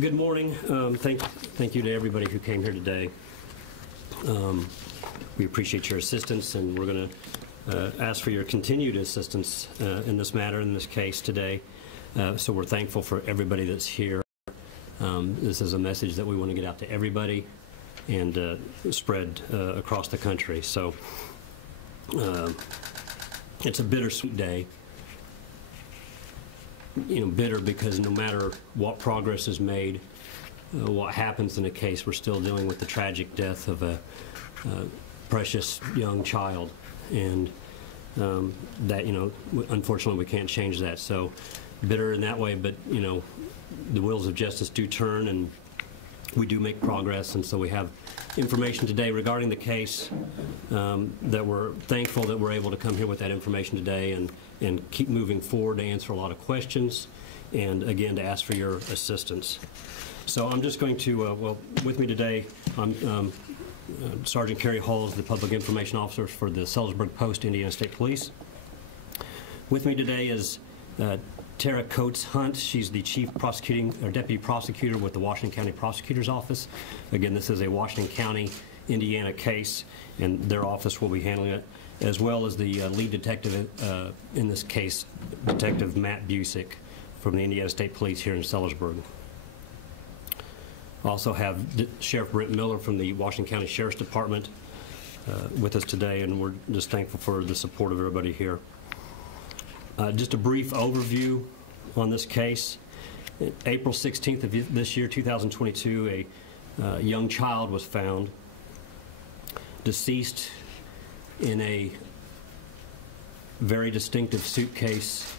Good morning. Thank you to everybody who came here today. We appreciate your assistance, and we're going to ask for your continued assistance in this matter, in this case today. So we're thankful for everybody that's here. This is a message that we want to get out to everybody and spread across the country. So it's a bittersweet day. Bitter because no matter what progress is made, what happens in a case, we're still dealing with the tragic death of a precious young child, and that unfortunately we can't change that. So bitter in that way, but the wheels of justice do turn, and we do make progress. And so we have information today regarding the case that we're thankful that we're able to come here with that information today and keep moving forward to answer a lot of questions, and again to ask for your assistance. So I'm just going to, with me today, I'm Sergeant Kerry Halls, the Public Information Officer for the Sellersburg Post, Indiana State Police. With me today is Tara Coates Hunt. She's the Chief Prosecuting or Deputy Prosecutor with the Washington County Prosecutor's Office. Again, this is a Washington County, Indiana case, and their office will be handling it, as well as the lead detective in this case, Detective Matt Busick from the Indiana State Police here in Sellersburg. Also have Sheriff Brent Miller from the Washington County Sheriff's Department with us today, and we're just thankful for the support of everybody here. Just a brief overview on this case. April 16th of this year, 2022, a young child was found deceased in a very distinctive suitcase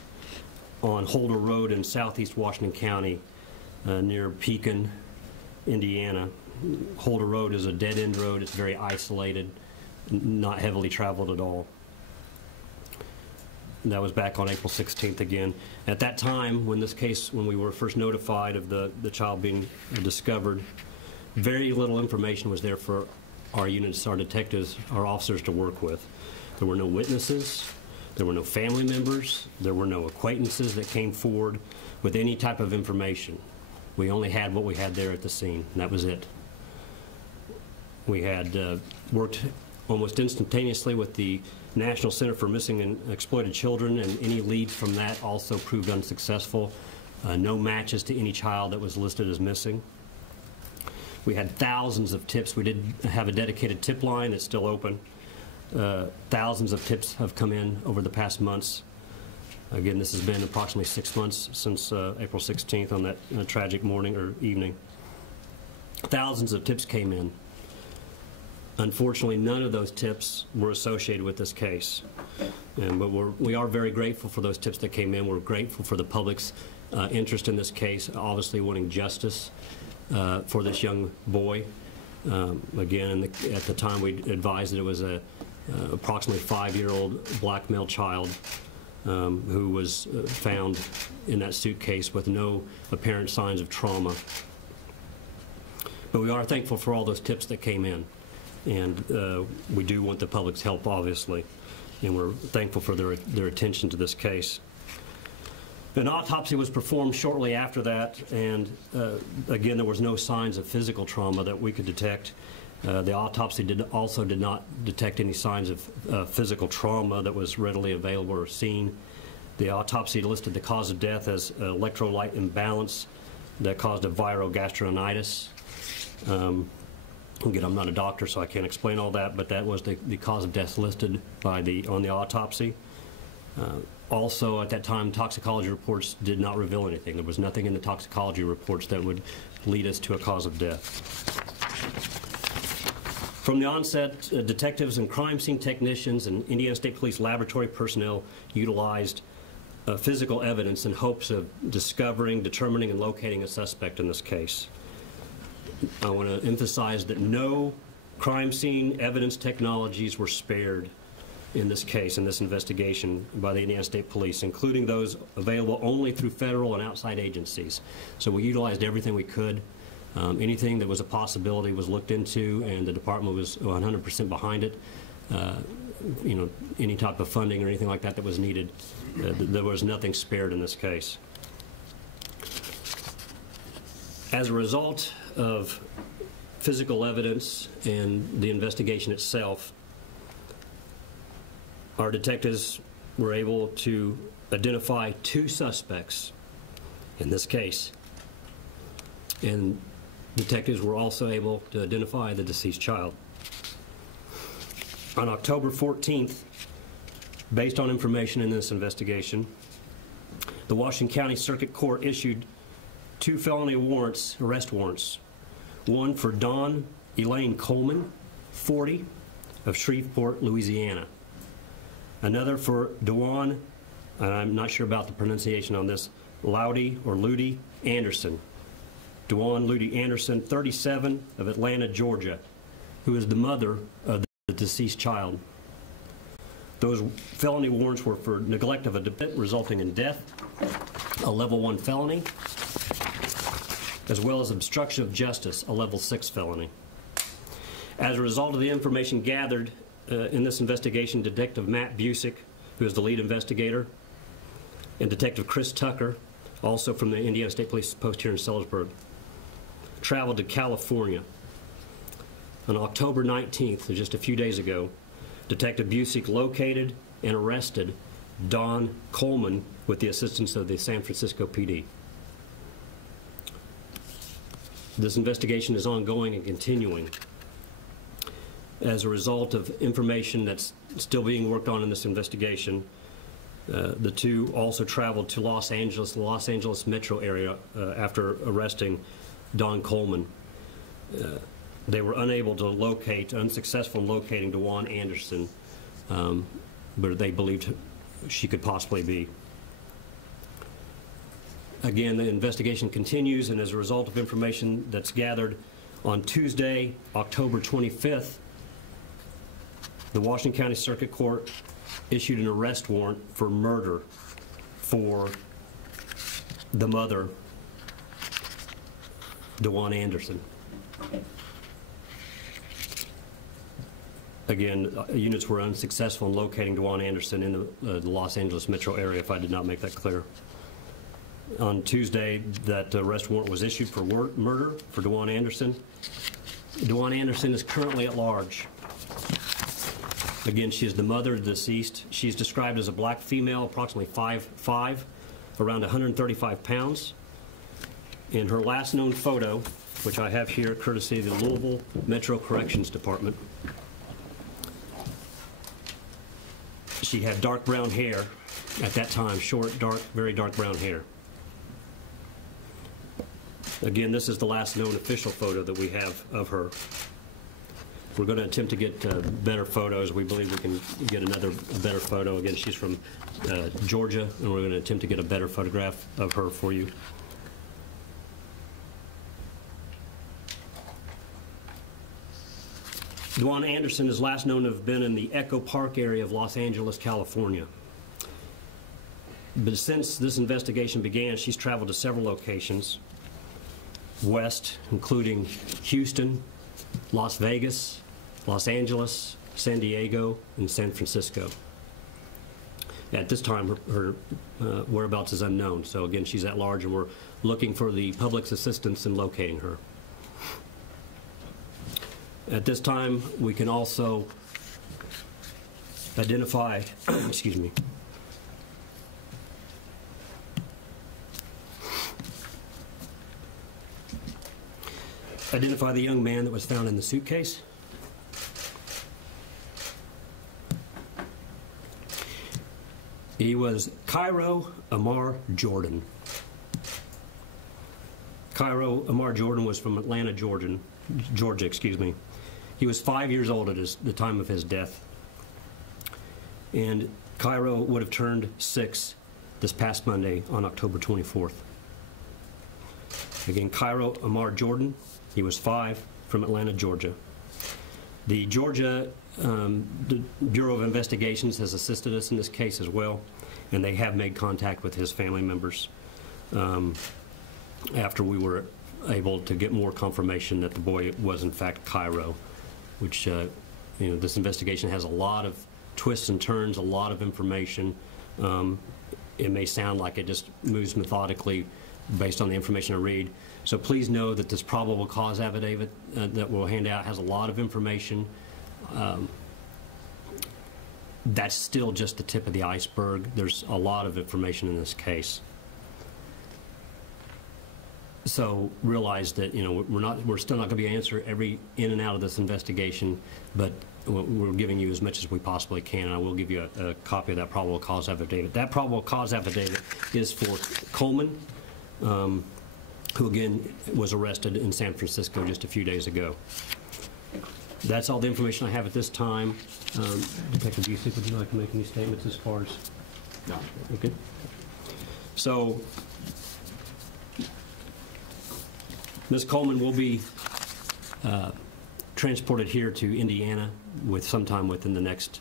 on Holder Road in southeast Washington County near Pekin, Indiana. Holder Road is a dead-end road. It's very isolated, not heavily traveled at all. And that was back on April 16th again. At that time, when we were first notified of the child being discovered, very little information was there for our units, our detectives, our officers to work with. There were no witnesses, there were no family members, there were no acquaintances that came forward with any type of information. We only had what we had there at the scene, and that was it. We had worked almost instantaneously with the National Center for Missing and Exploited Children, and any leads from that also proved unsuccessful. No matches to any child that was listed as missing. We had thousands of tips. We did have a dedicated tip line that's still open. Thousands of tips have come in over the past months. Again, this has been approximately 6 months since April 16th on that tragic morning or evening. Thousands of tips came in. Unfortunately, none of those tips were associated with this case. But we are very grateful for those tips that came in. We're grateful for the public's interest in this case, obviously wanting justice for this young boy. Again, at the time, we advised that it was a approximately 5-year-old black male child who was found in that suitcase with no apparent signs of trauma. But we are thankful for all those tips that came in, and we do want the public's help, obviously, and we're thankful for their attention to this case. An autopsy was performed shortly after that, and again, there was no signs of physical trauma that we could detect. The autopsy also did not detect any signs of physical trauma that was readily available or seen. The autopsy listed the cause of death as electrolyte imbalance that caused a viral gastronitis. Again, I'm not a doctor, so I can't explain all that, but that was the cause of death listed on the autopsy. Also, at that time, toxicology reports did not reveal anything. There was nothing in the toxicology reports that would lead us to a cause of death. From the onset, detectives and crime scene technicians and Indiana State Police laboratory personnel utilized physical evidence in hopes of discovering, determining, and locating a suspect in this case. I want to emphasize that no crime scene evidence technologies were spared in this case, in this investigation by the Indiana State Police, including those available only through federal and outside agencies. So we utilized everything we could. Anything that was a possibility was looked into, and the department was 100% behind it. Any type of funding or anything like that that was needed, there was nothing spared in this case. As a result of physical evidence and the investigation itself, our detectives were able to identify 2 suspects in this case, and detectives were also able to identify the deceased child. On October 14th, based on information in this investigation, the Washington County Circuit Court issued 2 felony warrants, arrest warrants. One for Dawn Elaine Coleman, 40, of Shreveport, Louisiana. Another for Dewan, and I'm not sure about the pronunciation on this, Ludi Anderson. Dewan Ludi Anderson, 37, of Atlanta, Georgia, who is the mother of the deceased child. Those felony warrants were for neglect of a defendant resulting in death, a level 1 felony, as well as obstruction of justice, a level 6 felony. As a result of the information gathered in this investigation, Detective Matt Busick, who is the lead investigator, and Detective Chris Tucker, also from the Indiana State Police Post here in Sellersburg, traveled to California. On October 19th, just a few days ago, Detective Busick located and arrested Dawn Coleman with the assistance of the San Francisco PD. This investigation is ongoing and continuing. As a result of information that's still being worked on in this investigation, the 2 also traveled to the Los Angeles metro area after arresting Dawn Coleman. They were unsuccessful in locating Dewan Anderson, but they believed she could possibly be. Again, the investigation continues, and as a result of information that's gathered on Tuesday, October 25th, the Washington County Circuit Court issued an arrest warrant for murder for the mother, Dewan Anderson. Again, units were unsuccessful in locating Dewan Anderson in the Los Angeles metro area, if I did not make that clear. On Tuesday, that arrest warrant was issued for murder for Dewan Anderson. Dewan Anderson is currently at large. Again, she is the mother of the deceased. She's described as a black female, approximately 5'5", around 135 pounds. In her last known photo, which I have here courtesy of the Louisville Metro Corrections Department, she had dark brown hair at that time, short, dark, very dark brown hair. Again, this is the last known official photo that we have of her. We're going to attempt to get better photos. We believe we can get a better photo. Again, she's from Georgia, and we're going to attempt to get a better photograph of her for you. Dewan Anderson is last known to have been in the Echo Park area of Los Angeles, California. But since this investigation began, she's traveled to several locations west, including Houston, Las Vegas, Los Angeles, San Diego, and San Francisco. At this time, her whereabouts is unknown. So again, she's at large, and we're looking for the public's assistance in locating her. At this time, we can also identify, excuse me, identify the young man that was found in the suitcase. He was Cairo Amar Jordan. Cairo Amar Jordan was from Atlanta, Georgia, excuse me. He was 5 years old at the time of his death. And Cairo would have turned 6 this past Monday on October 24th. Again, Cairo Amar Jordan, he was 5, from Atlanta, Georgia. The Georgia the Bureau of Investigations has assisted us in this case as well, and they have made contact with his family members after we were able to get more confirmation that the boy was in fact Cairo, which this investigation has a lot of twists and turns, a lot of information. It may sound like it just moves methodically, based on the information I read. So please know that this probable cause affidavit that we'll hand out has a lot of information. That's still just the tip of the iceberg. There's a lot of information in this case. So realize that, you know, we're still not going to be able to answer every in and out of this investigation, but we're giving you as much as we possibly can. And I will give you a copy of that probable cause affidavit. That probable cause affidavit is for Coleman, who again was arrested in San Francisco just a few days ago. That's all the information I have at this time. Detective Busick, would you like to make any statements as far as? No. Okay. So, Ms. Coleman will be transported here to Indiana sometime within the next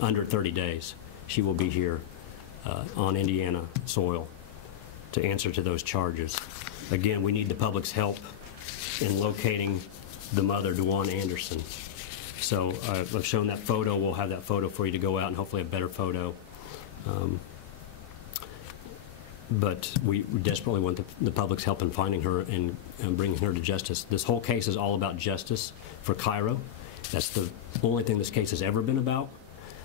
under 30 days. She will be here on Indiana soil to answer to those charges. Again, we need the public's help in locating the mother, Dewan Anderson. So I've shown that photo. We'll have that photo for you to go out, and hopefully a better photo. But we desperately want the public's help in finding her and bringing her to justice. This whole case is all about justice for Cairo. That's the only thing this case has ever been about.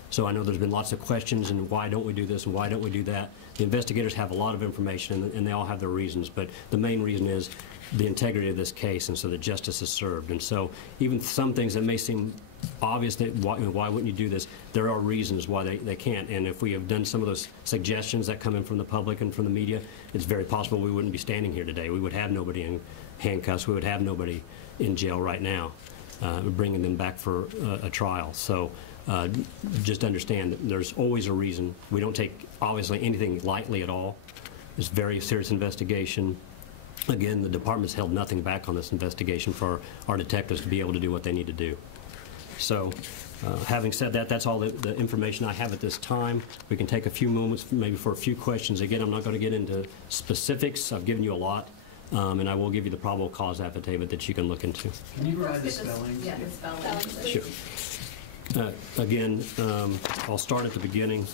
So I know there's been lots of questions, and why don't we do this and why don't we do that? The investigators have a lot of information, and they all have their reasons, but the main reason is the integrity of this case, and so that justice is served. And so even some things that may seem obvious, that why wouldn't you do this, there are reasons why they can't. And if we have done some of those suggestions that come in from the public and from the media, it's very possible we wouldn't be standing here today. We would have nobody in handcuffs. We would have nobody in jail right now, bringing them back for a trial. So just understand that there's always a reason. We don't take, obviously, anything lightly at all. It's a very serious investigation. Again, the department's held nothing back on this investigation for our detectives to be able to do what they need to do. So having said that, that's all the information I have at this time. We can take a few moments maybe for a few questions. Again, I'm not going to get into specifics. I've given you a lot. And I will give you the probable cause affidavit that you can look into. Can you provide the spelling? Yeah, the spelling. Sure. Again, I'll start at the beginning.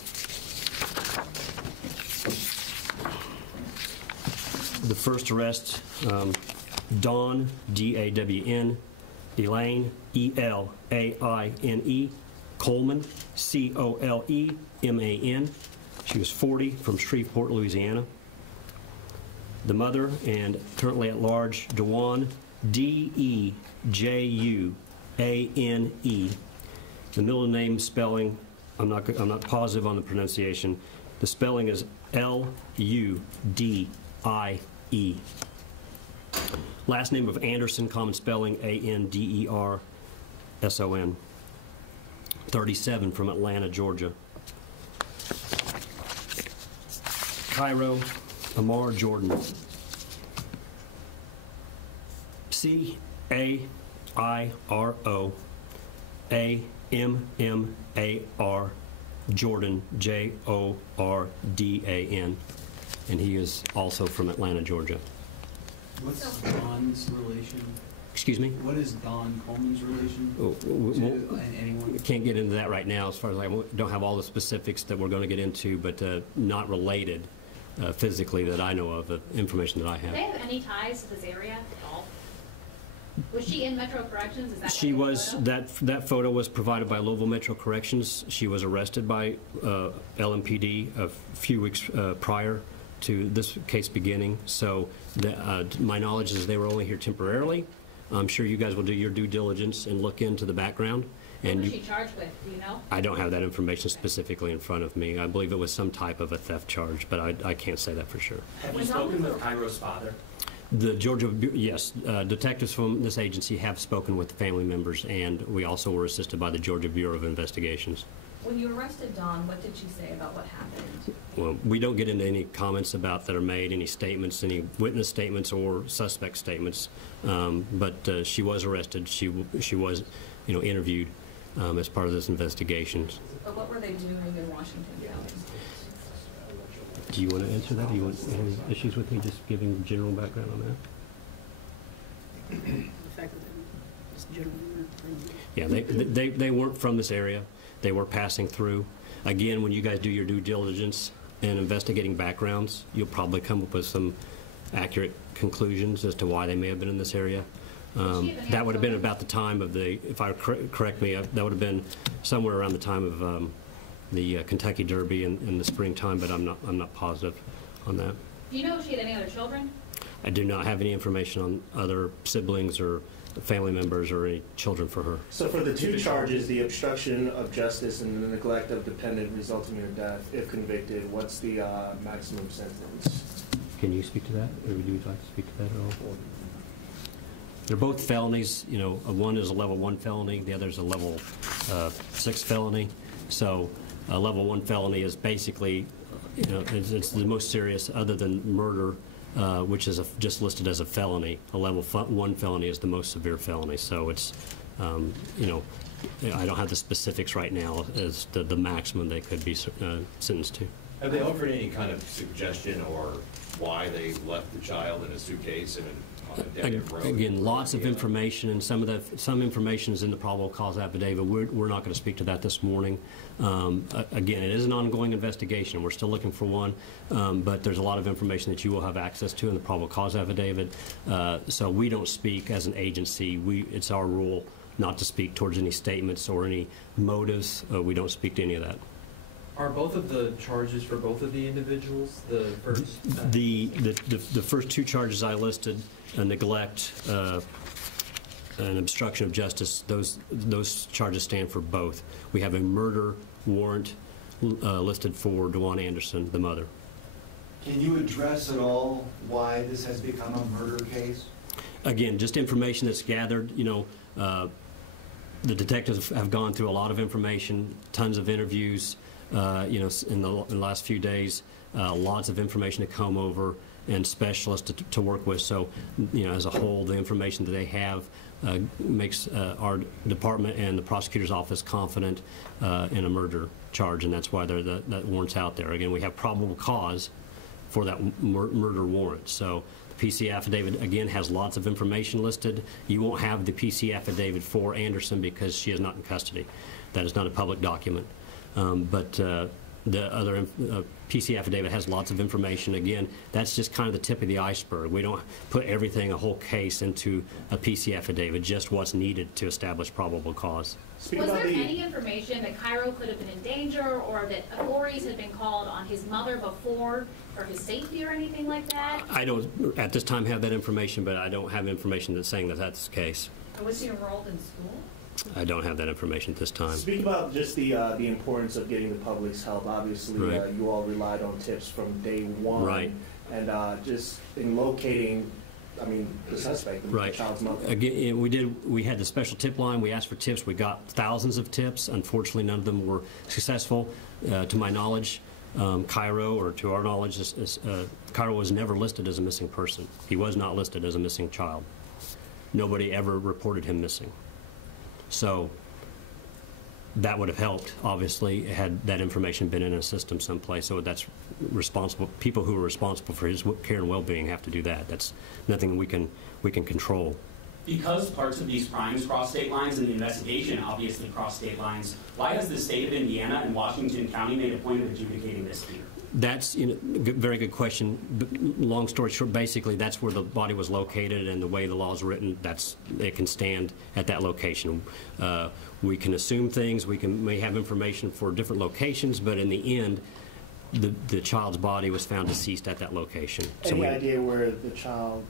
The first arrest, Dawn, D-A-W-N, Elaine, E-L-A-I-N-E, Coleman, C-O-L-E-M-A-N. She was 40, from Shreveport, Louisiana. The mother and currently at large, Dewan, D-E-J-U-A-N-E. The middle name spelling, I'm not positive on the pronunciation. The spelling is L-U-D-I-E. Last name of Anderson, common spelling A-N-D-E-R-S-O-N. 37, from Atlanta, Georgia. Cairo, Amar Jordan. C-A-I-R-O-A-M-M-A-R Jordan, J-O-R-D-A-N. And he is also from Atlanta, Georgia. What's Don's relation? Excuse me? What is Don Coleman's relation to anyone? We can't get into that right now. As far as I don't have all the specifics that we're going to get into, but not related physically that I know of, information that I have. Do they have any ties to this area at all? Was she in Metro Corrections? Is that she was. That photo was provided by Louisville Metro Corrections. She was arrested by LMPD a few weeks prior to this case beginning. So my knowledge is they were only here temporarily. I'm sure you guys will do your due diligence and look into the background. What was she charged with? Do you know? I don't have that information specifically in front of me. I believe it was some type of a theft charge, but I can't say that for sure. Have you spoken with Cairo's father? The Georgia, yes, detectives from this agency have spoken with family members, and we also were assisted by the Georgia Bureau of Investigations. When you arrested Dawn, what did she say about what happened? Well, we don't get into any comments about that are made, any statements, any witness statements or suspect statements. But she was arrested. She was, interviewed as part of this investigation. But what were they doing in Washington County? Do you want to answer that? Do you want any issues with me just giving general background on that? The fact that they just generally weren't from. Yeah, they weren't from this area. They were passing through. Again, when you guys do your due diligence, and investigating backgrounds, you'll probably come up with some accurate conclusions as to why they may have been in this area. That would have been about the time of the, if I correct me, that would have been somewhere around the time of the Kentucky Derby in the springtime, but I'm not positive on that. Do you know if she had any other children? I do not have any information on other siblings or family members or any children for her. So for the two charges, the obstruction of justice and the neglect of dependent resulting in her death, if convicted, what's the maximum sentence? Can you speak to that, or would you like to speak to that at all? They're both felonies. You know, one is a level 1 felony, the other is a level 6 felony. So a level 1 felony is basically, you know, it's the most serious other than murder, which is just listed as a felony. A level 1 felony is the most severe felony. So it's, you know, I don't have the specifics right now as to the maximum they could be sentenced to. Have they offered any kind of suggestion or why they left the child in a suitcase and on a dead-end road? Again, lots of information, and some information is in the probable cause affidavit. We're not going to speak to that this morning. Again, it is an ongoing investigation. We're still looking for one, but there's a lot of information that you will have access to in the probable cause affidavit. So we don't speak as an agency. It's our rule not to speak towards any statements or any motives. We don't speak to any of that. Are both of the charges for both of the individuals the first? The first two charges I listed, neglect and obstruction of justice, those charges stand for both. We have a murder warrant listed for DeJuan Anderson, the mother. Can you address at all why this has become a murder case? Again, just information that's gathered. You know, the detectives have gone through a lot of information, tons of interviews. You know, in the last few days, lots of information to comb over and specialists to work with. So, you know, as a whole, the information that they have makes our department and the prosecutor's office confident in a murder charge, and that's why that warrant's out there. Again, we have probable cause for that murder warrant. So the PC affidavit, again, has lots of information listed. You won't have the PC affidavit for Anderson because she is not in custody. That is not a public document. But the other PC affidavit has lots of information. Again, that's just kind of the tip of the iceberg. We don't put everything, a whole case, into a PC affidavit, just what's needed to establish probable cause. Was there any information that Cairo could have been in danger or that authorities had been called on his mother before for his safety or anything like that? I don't, at this time, have that information, but I don't have information that's saying that that's the case. Or was he enrolled in school? I don't have that information at this time. Speak about just the importance of getting the public's help. Obviously, right. You all relied on tips from day one. Right. And just in locating, I mean, the suspect, right. The child's mother. Again, we had the special tip line. We asked for tips. We got thousands of tips. Unfortunately, none of them were successful. To my knowledge, Cairo, or to our knowledge, Cairo was never listed as a missing person. He was not listed as a missing child. Nobody ever reported him missing. So that would have helped, obviously, had that information been in a system someplace. So that's responsible. People who are responsible for his care and well-being have to do that. That's nothing we can control. Because parts of these crimes cross state lines and the investigation obviously cross state lines, why has the state of Indiana and Washington County made a point of adjudicating this here? That's, you know, very good question. Long story short, basically, that's where the body was located, and the way the law is written, it can stand at that location. We can assume things. We may have information for different locations, but in the end, the child's body was found deceased at that location. Any idea where the child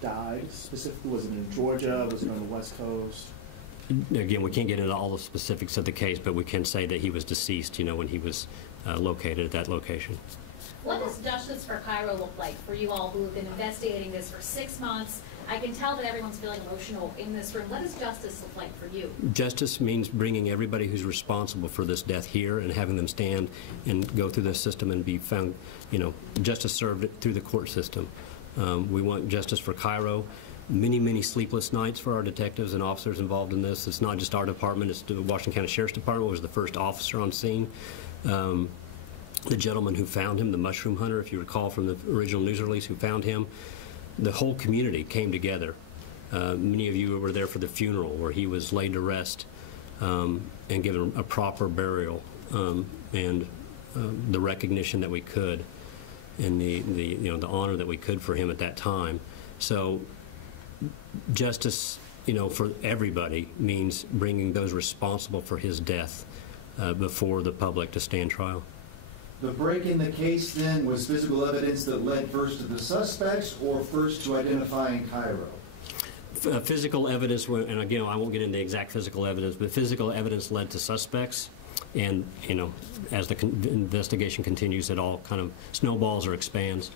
died specifically? Was it in Georgia? Was it on the West Coast? Again, we can't get into all the specifics of the case, but we can say that he was deceased, you know, when he was located at that location. What does justice for Cairo look like for you all who have been investigating this for 6 months? I can tell that everyone's feeling emotional in this room. What does justice look like for you? Justice means bringing everybody who's responsible for this death here and having them stand and go through the system and be found, you know, justice served through the court system. We want justice for Cairo. Many sleepless nights for our detectives and officers involved in this. It's not just our department, it's the Washington County Sheriff's Department was the first officer on scene. The gentleman who found him, the mushroom hunter, if you recall from the original news release, who found him, the whole community came together. Many of you were there for the funeral where he was laid to rest and given a proper burial. And the recognition that we could and the honor that we could for him at that time. So justice, for everybody means bringing those responsible for his death before the public to stand trial. The break in the case, then, was physical evidence that led first to the suspects or first to identifying Cairo? Physical evidence, and again, I won't get into exact physical evidence, but physical evidence led to suspects. And, as the investigation continues, it all kind of snowballs or expands.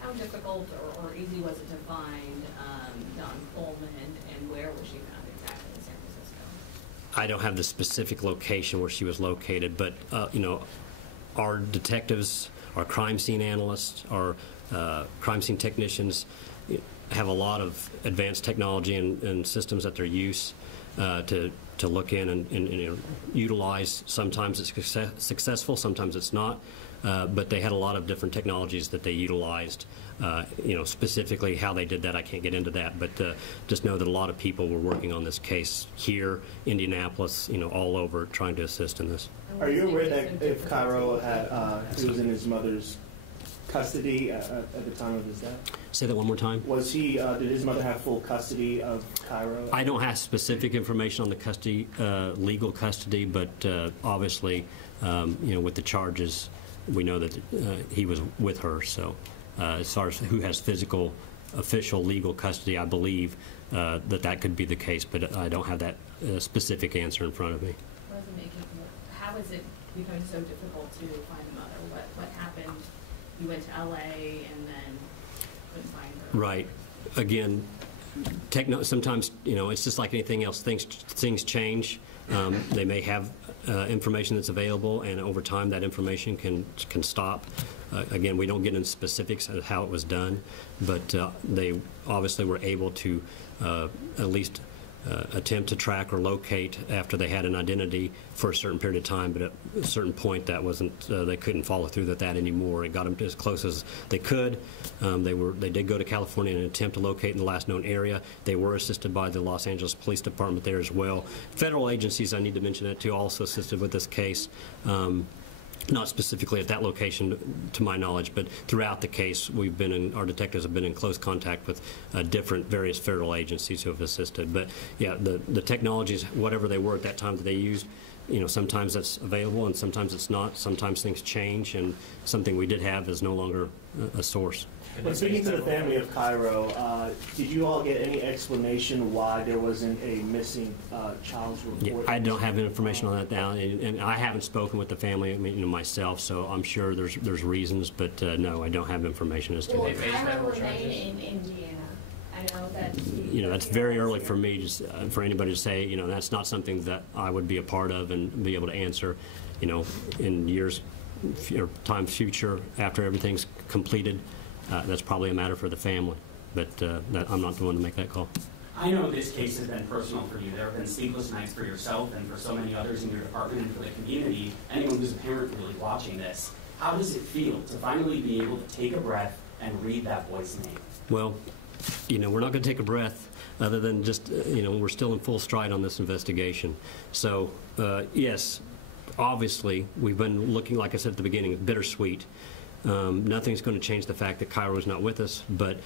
How difficult or easy was it to find Dawn Coleman, and where was she found exactly in San Francisco? I don't have the specific location where she was located, but, our detectives, our crime scene analysts, our crime scene technicians have a lot of advanced technology and systems at their use to look in and utilize. Sometimes it's successful, sometimes it's not, but they had a lot of different technologies that they utilized. Specifically how they did that, I can't get into that, but just know that a lot of people were working on this case here, Indianapolis, all over, trying to assist in this. Are you aware that if Cairo he was in his mother's custody at the time of his death? Say that one more time. Was he? Did his mother have full custody of Cairo? I don't have specific information on the custody, legal custody, but obviously, with the charges, we know that he was with her. So, as far as who has physical, official, legal custody, I believe that could be the case, but I don't have that specific answer in front of me. How is it becoming so difficult to find the mother? What happened? You went to LA and then couldn't find her. Right. Again, sometimes it's just like anything else. Things change. They may have information that's available, and over time that information can stop. Again, we don't get into specifics of how it was done, but they obviously were able to at least attempt to track or locate after they had an identity for a certain period of time, but at a certain point that wasn't, they couldn't follow through with that anymore. It got them as close as they could. They did go to California in an attempt to locate in the last known area. They were assisted by the Los Angeles Police Department there as well. Federal agencies, I need to mention that too, also assisted with this case. Not specifically at that location, to my knowledge, but throughout the case, our detectives have been in close contact with various federal agencies who have assisted. But yeah, the technologies, whatever they were at that time that they used, sometimes that's available and sometimes it's not. Sometimes things change, and something we did have is no longer a source. But speaking to the family of Cairo, did you all get any explanation why there wasn't a missing child's report? Yeah, I don't have information on that now, and I haven't spoken with the family myself, so I'm sure there's reasons, but no, I don't have information as to Will that. Cairo remain in Indiana? I know that. That's very early for me, for anybody to say. That's not something that I would be a part of and be able to answer. In years or time future after everything's completed. That's probably a matter for the family, but I'm not the one to make that call. I know this case has been personal for you. There have been sleepless nights for yourself and for so many others in your department and for the community, anyone who's a parent really watching this. How does it feel to finally be able to take a breath and read that boy's name? Well, we're not going to take a breath other than just, we're still in full stride on this investigation. So, yes, obviously, we've been looking, like I said at the beginning, bittersweet. Nothing's going to change the fact that Cairo is not with us, but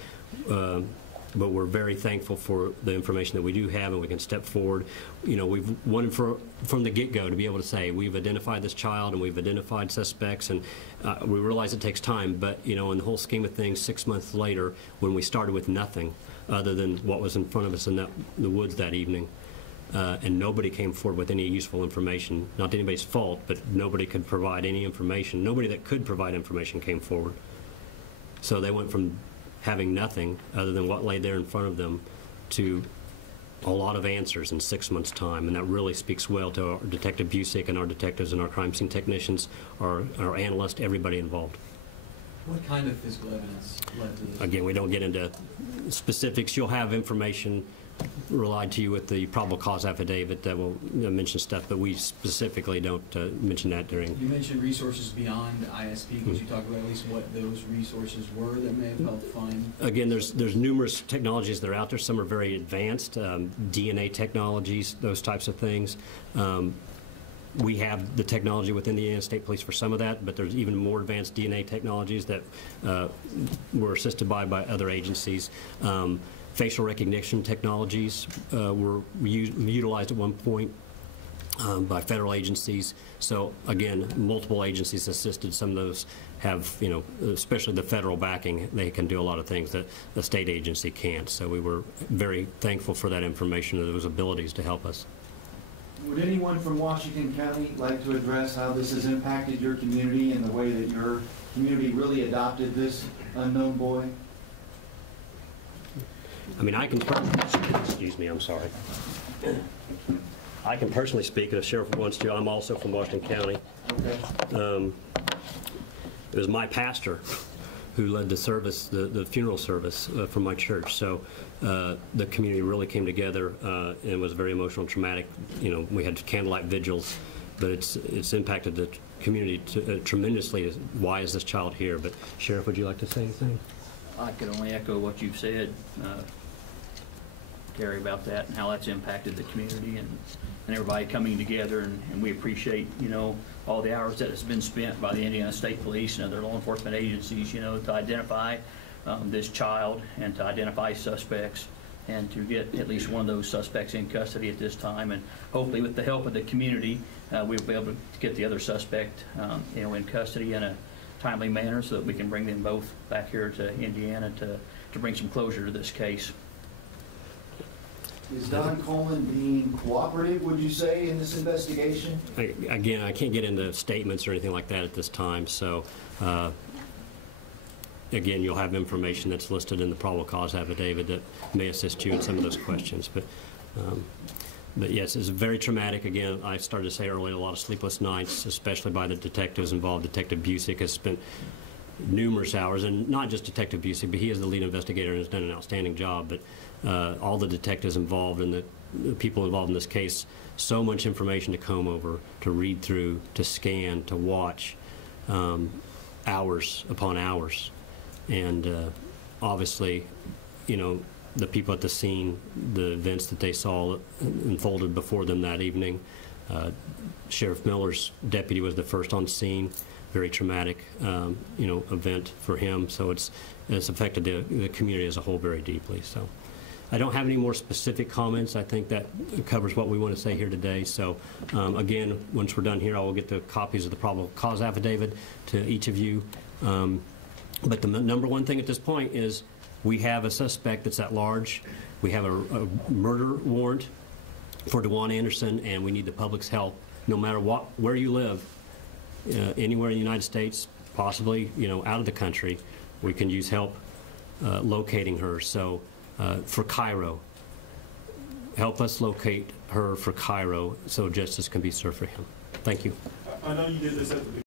we're very thankful for the information that we do have, and we can step forward. We've wanted from the get-go to be able to say we've identified this child and we've identified suspects, and we realize it takes time, but in the whole scheme of things, 6 months later, when we started with nothing other than what was in front of us in the woods that evening, and nobody came forward with any useful information. Not anybody's fault, but nobody could provide any information. Nobody that could provide information came forward. So they went from having nothing other than what lay there in front of them to a lot of answers in 6 months' time, and that really speaks well to our Detective Busick and our detectives and our crime scene technicians, our analysts, everybody involved. What kind of physical evidence led to this? Again, we don't get into specifics. You'll have information relied to you with the probable cause affidavit that will mention stuff, but we specifically don't mention that during. You mentioned resources beyond ISP. Could you talk about at least what those resources were that may have helped find? Again, there's numerous technologies that are out there. Some are very advanced, DNA technologies, those types of things. We have the technology within the Indiana State Police for some of that, but there's even more advanced DNA technologies that were assisted by other agencies. Facial recognition technologies were utilized at one point by federal agencies. So again, multiple agencies assisted. Some of those have, you know, especially the federal backing, they can do a lot of things that the state agency can't. So we were very thankful for that information and those abilities to help us. Would anyone from Washington County like to address how this has impacted your community and the way that your community really adopted this unknown boy? I mean, I can, excuse me, I'm sorry. I can personally speak, if the sheriff wants to. I'm also from Washington County. Okay. It was my pastor who led the service, the funeral service from my church. So the community really came together, and it was very emotional and traumatic. You know, we had candlelight vigils, but it's impacted the community tremendously. Why is this child here? But Sheriff, would you like to say anything? I could only echo what you've said, Gary, about that and how that's impacted the community and everybody coming together, and we appreciate, you know, all the hours that has been spent by the Indiana State Police and other law enforcement agencies, you know, to identify this child and to identify suspects and to get at least one of those suspects in custody at this time. And hopefully with the help of the community, we'll be able to get the other suspect, you know, in custody in a timely manner so that we can bring them both back here to Indiana to bring some closure to this case. Is Don Coleman being cooperative, would you say, in this investigation? Again, I can't get into statements or anything like that at this time. So, again, you'll have information that's listed in the probable cause affidavit that may assist you in some of those questions. But yes, it's very traumatic. Again, I started to say earlier, a lot of sleepless nights, especially by the detectives involved. Detective Busick has spent numerous hours, and not just Detective Busick, but he is the lead investigator and has done an outstanding job. But all the detectives involved and the people involved in this case, so much information to comb over, to read through, to scan, to watch, hours upon hours. And obviously, you know, the people at the scene, the events that they saw unfolded before them that evening. Sheriff Miller's deputy was the first on scene. Very traumatic, you know, event for him. So it's affected the community as a whole very deeply. So I don't have any more specific comments. I think that covers what we want to say here today. So again, once we're done here, I will get the copies of the probable cause affidavit to each of you. But the number one thing at this point is we have a suspect that's at large. We have a murder warrant for DeJuan Anderson, and we need the public's help, no matter where you live, anywhere in the United States, possibly, you know, out of the country. We can use help locating her. So for Cairo, help us locate her for Cairo so justice can be served for him. Thank you. I know you did this at the